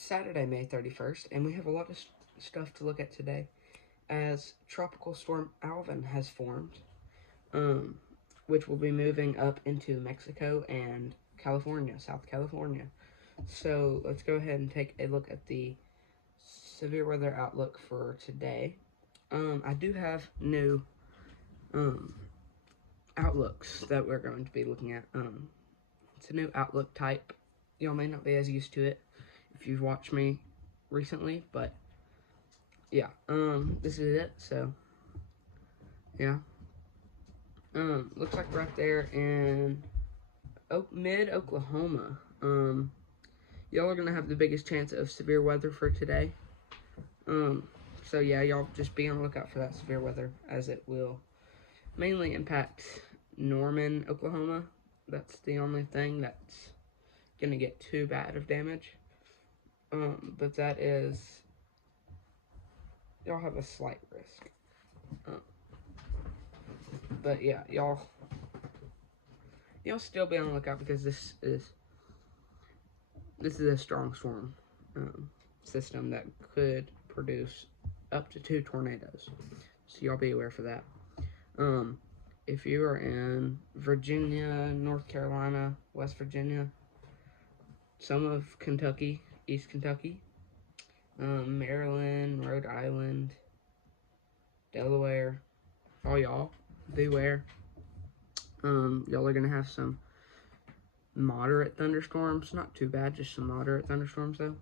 Saturday, May 31st, and we have a lot of stuff to look at today as Tropical Storm Alvin has formed, um, which will be moving up into Mexico and California, South California. So let's go ahead and take a look at the severe weather outlook for today. I do have new outlooks that we're going to be looking at. It's a new outlook type. Y'all may not be as used to it if you've watched me recently, but yeah, this is it. So yeah, looks like we're up there in mid Oklahoma. Y'all are gonna have the biggest chance of severe weather for today. So yeah, y'all just be on the lookout for that severe weather, as it will mainly impact Norman, Oklahoma. That's the only thing that's gonna get too bad of damage. But that is, y'all have a slight risk. But yeah, y'all still be on the lookout because this is a strong storm system that could produce up to 2 tornadoes. So y'all be aware for that. If you are in Virginia, North Carolina, West Virginia, some of Kentucky, East Kentucky, Maryland, Rhode Island, Delaware, all y'all, beware. Y'all are gonna have some moderate thunderstorms, not too bad, just some moderate thunderstorms though.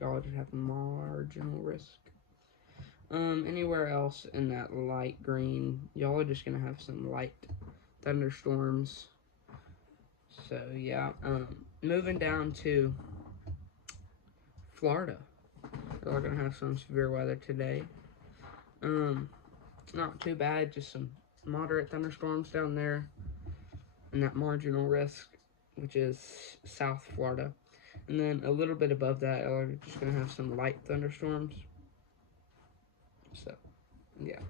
Y'all just have marginal risk. Anywhere else in that light green, y'all are just gonna have some light thunderstorms. So yeah, moving down to Florida, y'all are gonna have some severe weather today. It's not too bad, just some moderate thunderstorms down there, and that marginal risk, which is South Florida. And then a little bit above that, y'all are just gonna have some light thunderstorms. So, yeah.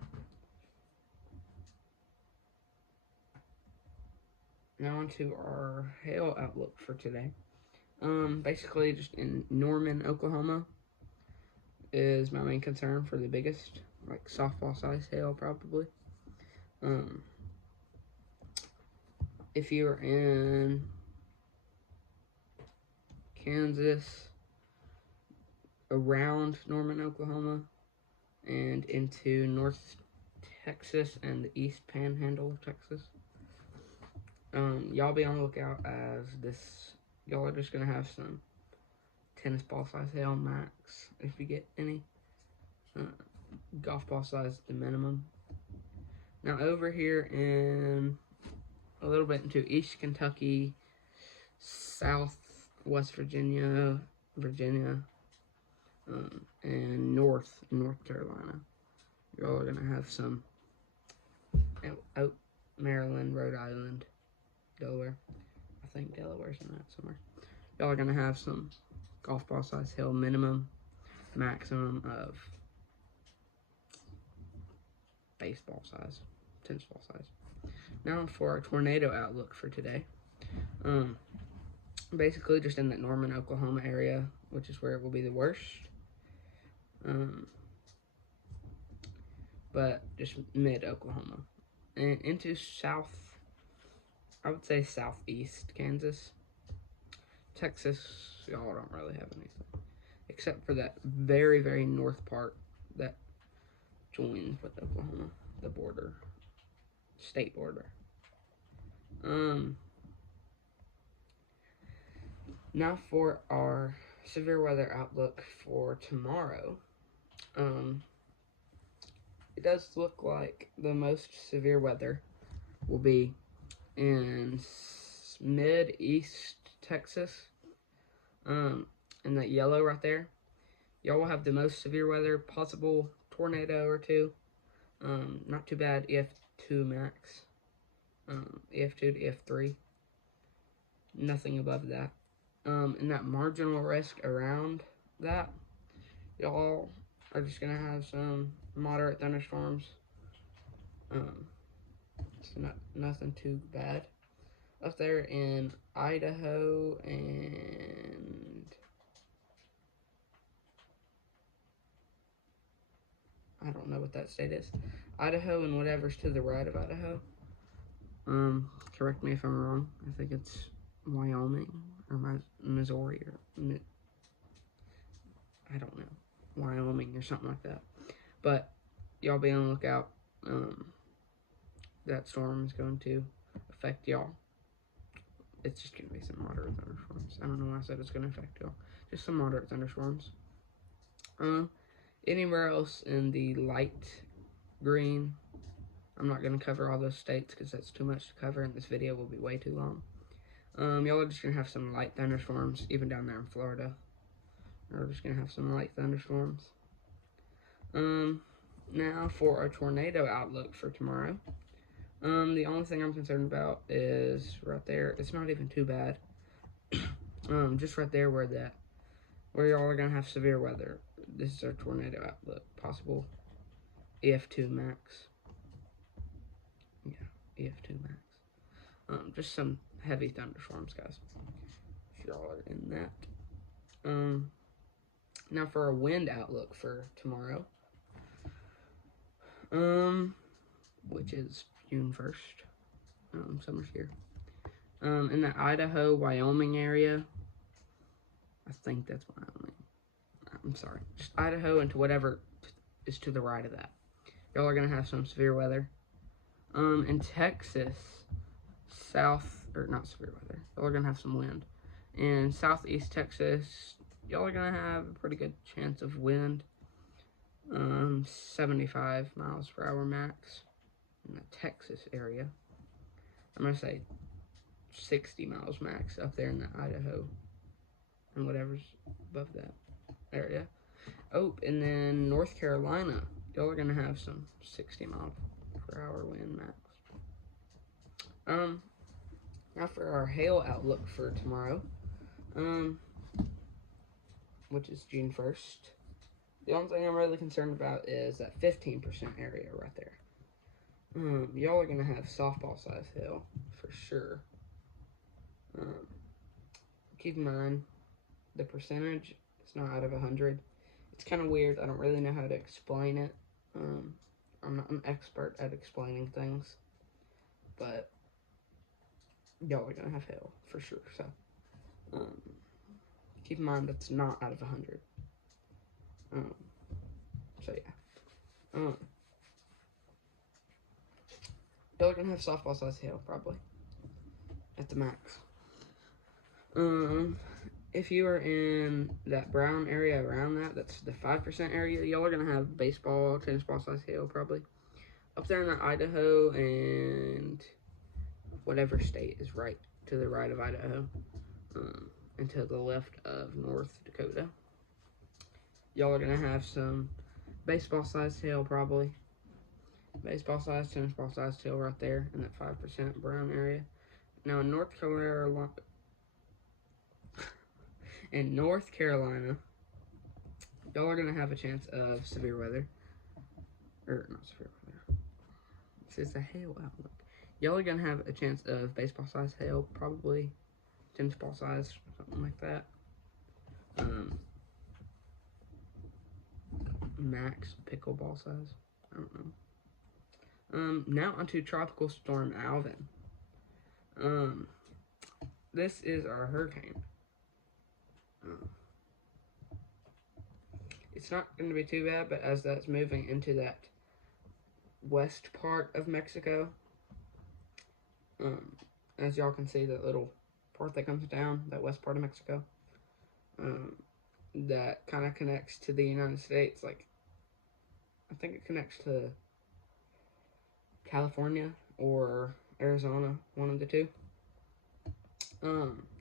Now on to our hail outlook for today. Basically just in Norman, Oklahoma is my main concern for the biggest, like softball size hail probably. If you're in Kansas, around Norman, Oklahoma, and into North Texas and the East Panhandle of Texas, y'all be on the lookout as y'all are just gonna have some tennis ball size hail max if you get any. Golf ball size the minimum. Now over here in a little bit into East Kentucky, South West Virginia, and North Carolina, y'all are gonna have some out Maryland, Rhode Island, Delaware. I think Delaware's in that somewhere. Y'all are gonna have some golf ball size hail minimum, maximum of baseball size, tennis ball size. Now for our tornado outlook for today. Basically just in that Norman, Oklahoma area, which is where it will be the worst. But just mid Oklahoma. And into south, I would say southeast Kansas. Texas, y'all don't really have anything. Except for that very, very north part that joins with Oklahoma, the border, state border. Now for our severe weather outlook for tomorrow. It does look like the most severe weather will be in mid-east Texas. And that yellow right there, y'all will have the most severe weather, possible tornado or two. Not too bad, EF2 max. EF2 to EF3. Nothing above that. And that marginal risk around that, y'all are just gonna have some moderate thunderstorms. It's nothing too bad. Up there in Idaho and I don't know what that state is. Idaho and whatever's to the right of Idaho. Correct me if I'm wrong. I think it's Wyoming or Missouri or I don't know, Wyoming or something like that. But y'all be on the lookout. That storm is going to affect y'all. It's just going to be some moderate thunderstorms. I don't know why I said it's going to affect y'all. Just some moderate thunderstorms. Anywhere else in the light green, I'm not going to cover all those states because that's too much to cover, and this video will be way too long. Y'all are just going to have some light thunderstorms, even down there in Florida. We're just going to have some light thunderstorms. Now for our tornado outlook for tomorrow. The only thing I'm concerned about is right there. It's not even too bad. Just right there where y'all are going to have severe weather. This is our tornado outlook. Possible EF2 max. Yeah, EF2 max. Just some heavy thunderstorms, guys. If y'all are in that. Now for our wind outlook for tomorrow. Which is June 1st. Summer's here. In the Idaho, Wyoming area. I think that's Wyoming. I'm sorry. Just Idaho and to whatever is to the right of that. Y'all are going to have some severe weather. In Texas, not severe weather. Y'all are going to have some wind. In southeast Texas, y'all are going to have a pretty good chance of wind. 75 miles per hour max in the Texas area. I'm going to say 60 miles max up there in the Idaho and whatever's above that area. Oh, and then North Carolina, y'all are going to have some 60 mile per hour wind max. Now for our hail outlook for tomorrow, which is June 1st. The only thing I'm really concerned about is that 15% area right there. Y'all are going to have softball size hail for sure. Keep in mind, the percentage is not out of 100. It's kind of weird. I don't really know how to explain it. I'm not an expert at explaining things, but y'all are going to have hail for sure. So, keep in mind that's not out of 100. So yeah. Y'all are going to have softball size hail, probably. At the max. If you are in that brown area around that's the 5% area, y'all are going to have baseball, tennis ball size hail, probably. Up there in the Idaho and whatever state is right to the right of Idaho, and to the left of North Dakota. Y'all are going to have some baseball size hail, probably. Baseball size, tennis ball size hail right there in that 5% brown area. Now in North Carolina, y'all are going to have a chance of severe weather. Or, not severe weather. This is a hail outlook. Y'all are going to have a chance of baseball size hail, probably. Tennis ball size, something like that. Max pickleball size. I don't know. Now onto Tropical Storm Alvin. This is our hurricane. It's not going to be too bad, but as that's moving into that west part of Mexico, as y'all can see, that little part that comes down, that west part of Mexico, that kind of connects to the United States. Like, I think it connects to California or Arizona, one of the two,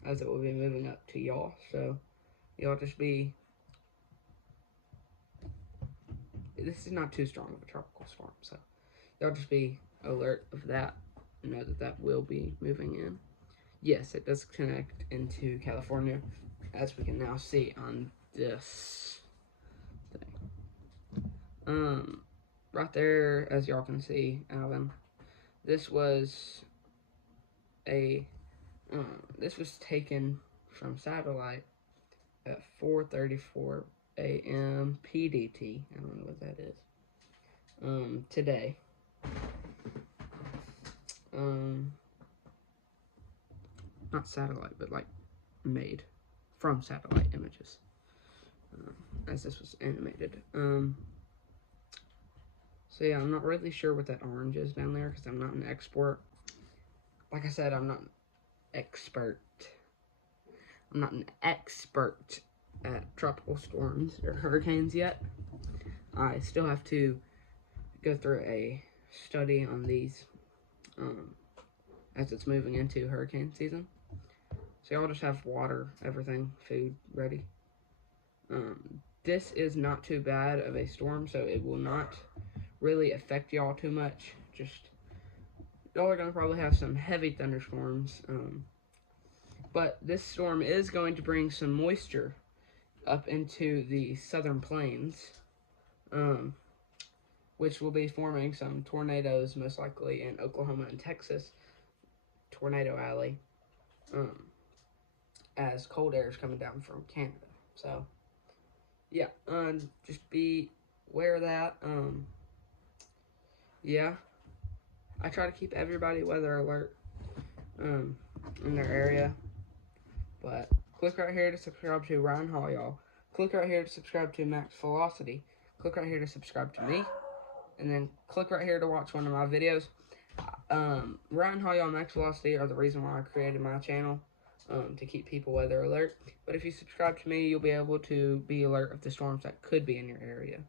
as it will be moving up to y'all. So y'all just be, this is not too strong of a tropical storm, so y'all just be alert of that, know that that will be moving in. Yes, it does connect into California, as we can now see on this thing. Right there, as y'all can see, Alvin, this was taken from satellite at 4:34 a.m. PDT. I don't know what that is. today. Not satellite, but like made from satellite images, as this was animated. So yeah, I'm not really sure what that orange is down there because I'm not an expert. Like I said, I'm not an expert. I'm not an expert at tropical storms or hurricanes yet. I still have to go through a study on these as it's moving into hurricane season. So y'all just have water, everything, food ready. This is not too bad of a storm, so it will not really affect y'all too much. Just y'all are gonna probably have some heavy thunderstorms, but this storm is going to bring some moisture up into the southern plains, which will be forming some tornadoes, most likely in Oklahoma and Texas, Tornado Alley, as cold air is coming down from Canada. So, yeah, just be aware of that. Yeah, I try to keep everybody weather alert in their area. But click right here to subscribe to Ryan Hall, y'all. Click right here to subscribe to Max Velocity. Click right here to subscribe to me. And then click right here to watch one of my videos. Ryan Hall, y'all, Max Velocity are the reason why I created my channel, to keep people weather alert. But if you subscribe to me, you'll be able to be alert of the storms that could be in your area.